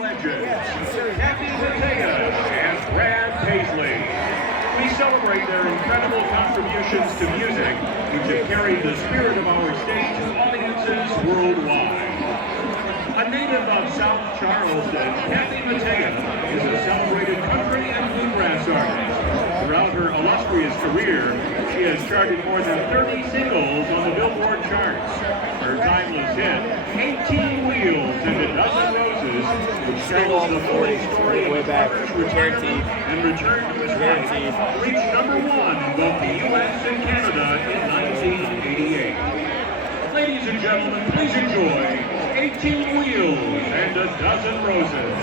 legends, Kathy Mattea and Brad Paisley. We celebrate their incredible contributions to music, which have carried the spirit of our state to audiences worldwide. A native of South Charleston, Kathy Mattea is a celebrated country and bluegrass artist. Throughout her illustrious career, she has charted more than 30 singles on the Billboard charts. Her timeless hit, 18 Wheels and a Dozen Roses, which tells the full story of his retirement and return to his wife, reached #1 in both the U.S. and Canada in 1988. Ladies and gentlemen, please enjoy 18 Wheels and a Dozen Roses.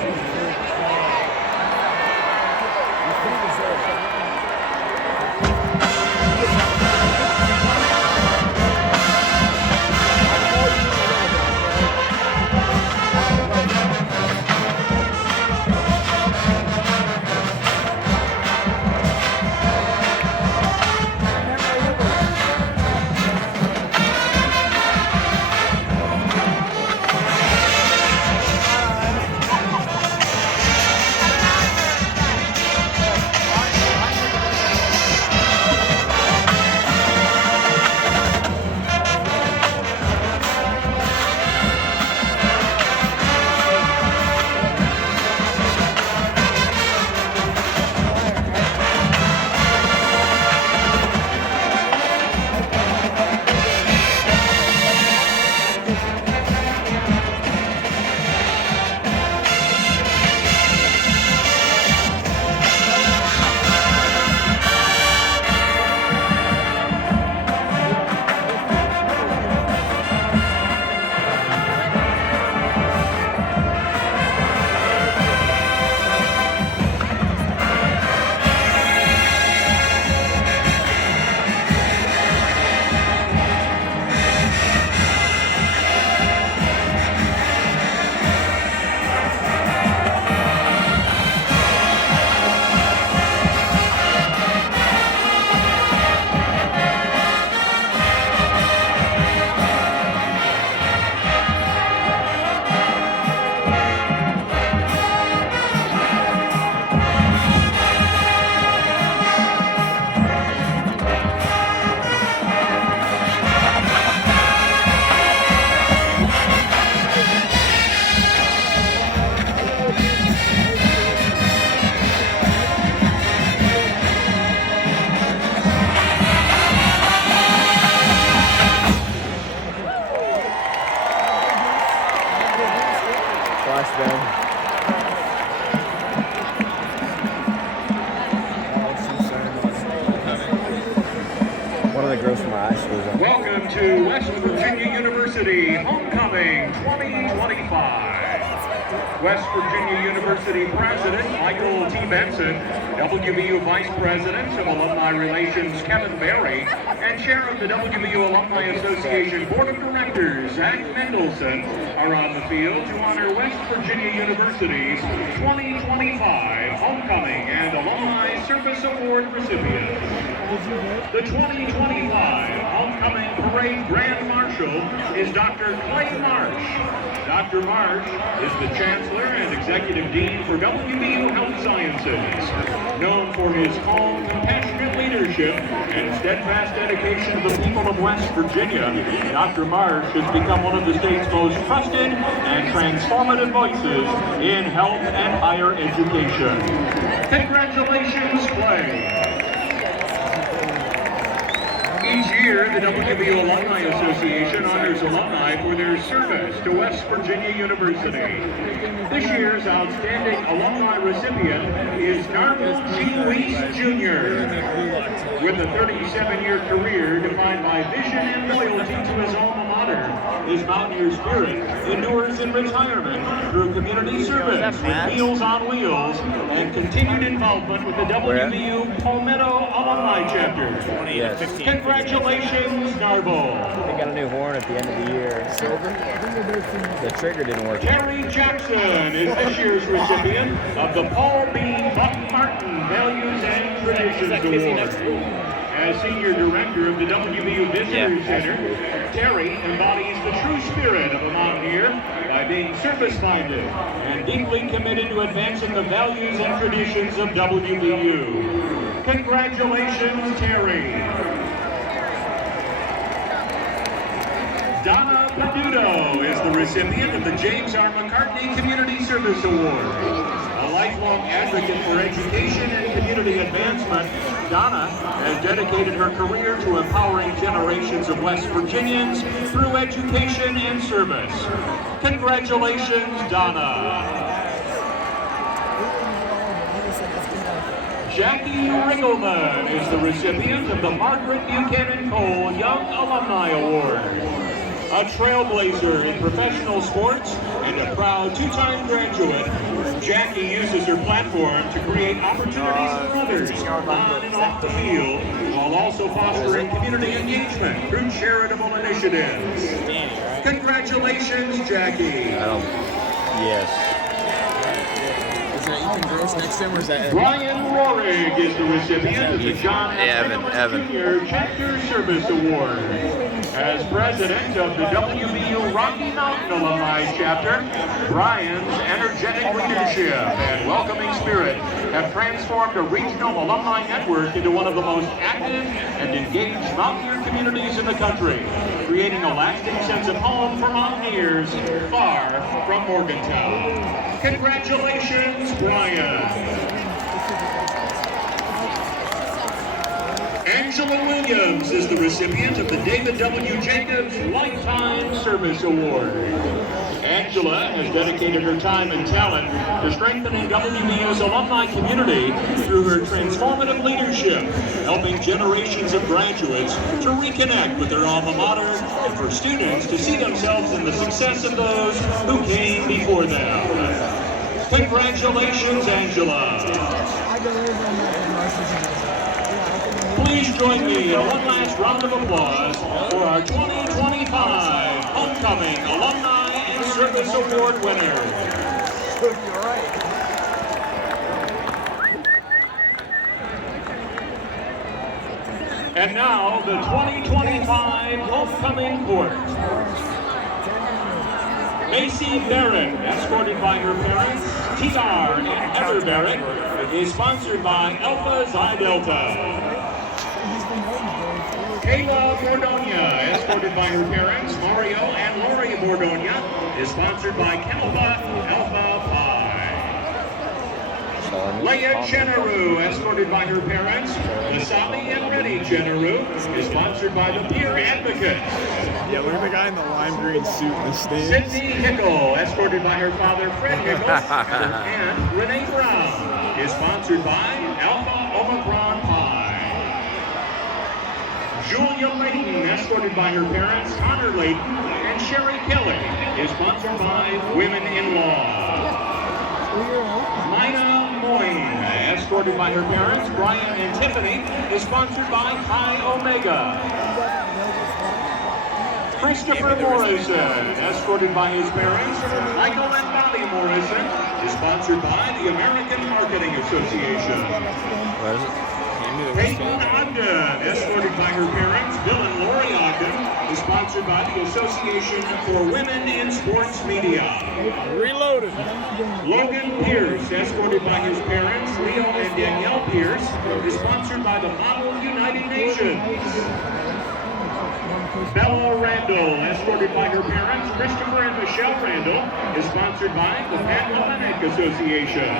Welcome to West Virginia University Homecoming 2025. West Virginia University President Michael T. Benson, WVU Vice President of Alumni Relations Kevin Berry, and Chair of the WVU Alumni Association Board of Directors Zach Mendelson are on the field to honor West Virginia University's 2025 Homecoming and Alumni Service Award recipients. The 2025 Homecoming Parade Grand Marshal is Dr. Clay Marsh. Dr. Marsh is the Chancellor and Executive Dean for WVU Health Sciences. Known for his calm, compassionate leadership and steadfast dedication to the people of West Virginia, Dr. Marsh has become one of the state's most trusted and transformative voices in health and higher education. Congratulations, Clay. Each year, the WVU Alumni Association honors alumni for their service to West Virginia University. This year's outstanding alumni recipient is Narvel G. Weiss, Jr. With a 37-year career defined by vision and loyalty to his alma mater, his Mountaineer spirit endures in retirement through community service with Meals on Wheels and continued involvement with the WVU Palmetto Alumni Chapter. Congratulations, Narvel. They got a new horn at the end of the year. Silver? The trigger didn't work. Terry Jackson is this year's recipient of the Paul B. Buck Martin Values and Traditions Award. As Senior Director of the WVU Visitor Center, Terry embodies the true spirit of a Mountaineer by being service-minded and deeply committed to advancing the values and traditions of WVU. Congratulations, Terry. Donna Peduto is the recipient of the James R. McCartney Community Service Award. A lifelong advocate for education and community advancement, Donna has dedicated her career to empowering generations of West Virginians through education and service. Congratulations, Donna. Jackie Ringelman is the recipient of the Margaret Buchanan Cole Young Alumni Award. A trailblazer in professional sports and a proud two-time graduate, Jackie uses her platform to create opportunities for others on and off the field, while also fostering community engagement through charitable initiatives. Congratulations, Jackie. Yes. Is that Ethan Gross next to him, or is that Brian Rohrig is the recipient of the John F. Evan. Jr. Chapter Service Award. As president of the WVU Rocky Mountain Alumni Chapter, Brian's energetic leadership and welcoming spirit have transformed a regional alumni network into one of the most active and engaged Mountaineer communities in the country, creating a lasting sense of home for Mountaineers far from Morgantown. Congratulations, Brian. Angela Williams is the recipient of the David W. Jacobs Lifetime Service Award. Angela has dedicated her time and talent to strengthening WVU's alumni community through her transformative leadership, helping generations of graduates to reconnect with their alma mater and for students to see themselves in the success of those who came before them. Congratulations, Angela. Please join me in one last round of applause for our 2025 Homecoming Alumni and Service Award winners. And now, the 2025 Homecoming Court. Macy Barrett, escorted by her parents, TR and Heather Barrett, is sponsored by Alpha Xi Delta. Kayla Bordonia, escorted by her parents, Mario and Lori Bordonia, is sponsored by Kalpa Alpha Pi. Leia Chenaru, escorted by her parents, Wasabi and Reddy Chenaru, is sponsored by the Peer Advocates. Yeah, look at the guy in the lime green suit in the stands. Sydney Hickle, escorted by her father, Fred Hickle, and Renee Brown, is sponsored by Alpha Omicron Pi. Julia Layton, escorted by her parents, Connor Layton and Sherry Kelly, is sponsored by Women in Law. Mina Moyne, escorted by her parents, Brian and Tiffany, is sponsored by Pi Omega. Christopher Morrison, escorted by his parents, Michael and Bobby Morrison, is sponsored by the American Marketing Association. What is it? Peyton Ogden, escorted by her parents, Bill and Lori Ogden, is sponsored by the Association for Women in Sports Media. Reloaded. Logan Pierce, escorted by his parents, Leo and Danielle Pierce, is sponsored by the Model United Nations. Bella Randall, escorted by her parents, Christopher and Michelle Randall, is sponsored by the Pan-Hellenic Association.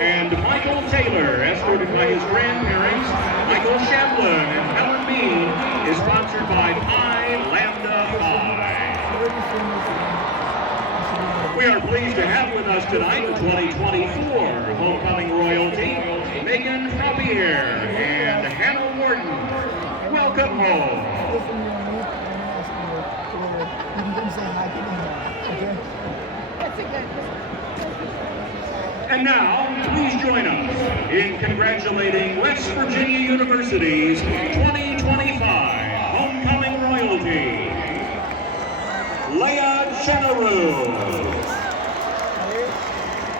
And Michael Taylor, escorted by his grandparents, Michael Shamblin and Helen Bean, is sponsored by Pi Lambda Phi. We are pleased to have with us tonight the 2024 Homecoming Royalty, Megan Frappier and Hannah Warden. Welcome home. And now, please join us in congratulating West Virginia University's 2025 Homecoming Royalty, Leia Chenaru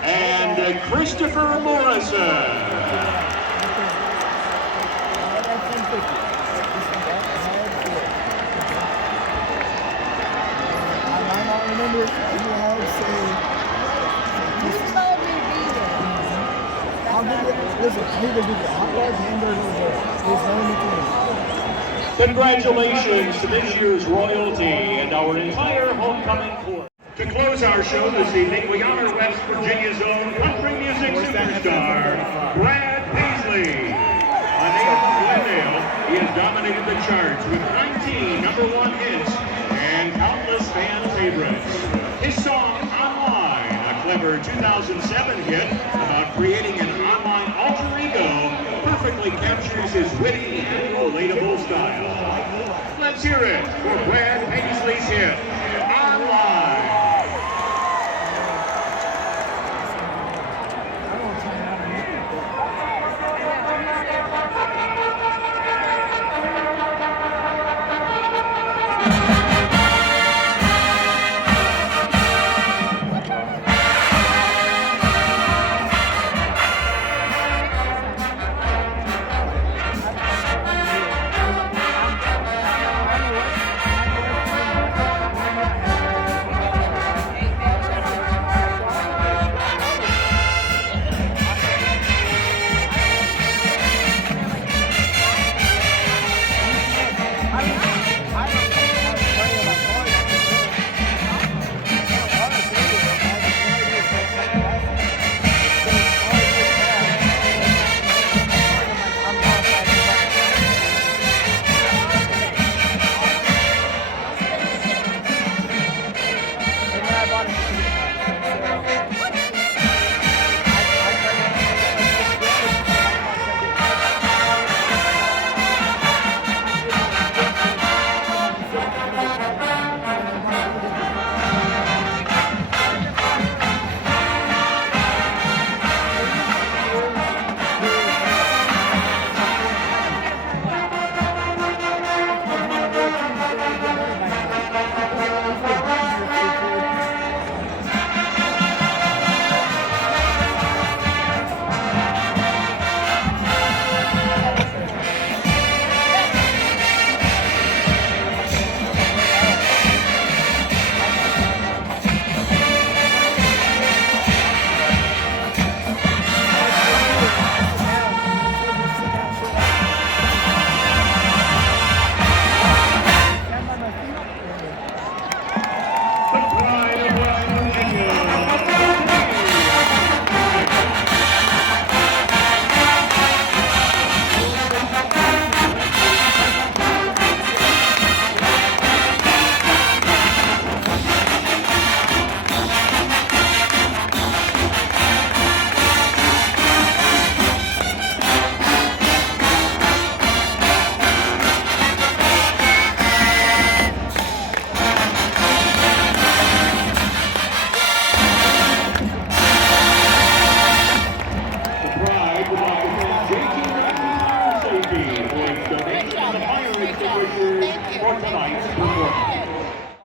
and Christopher Morrison. I'll give you, listen, I need to give you a hot dog, hamburgers, or this one. Congratulations to this year's royalty and our entire homecoming court. To close our show this evening, we honor West Virginia's own country music superstar, Brad Paisley. A native of Glendale, he has dominated the charts with 19 #1 hits and countless fan favorites. His song, Online, a clever 2007 hit about creating an online alter ego, perfectly captures his witty and relatable style. Let's hear it for Brad Paisley's hit,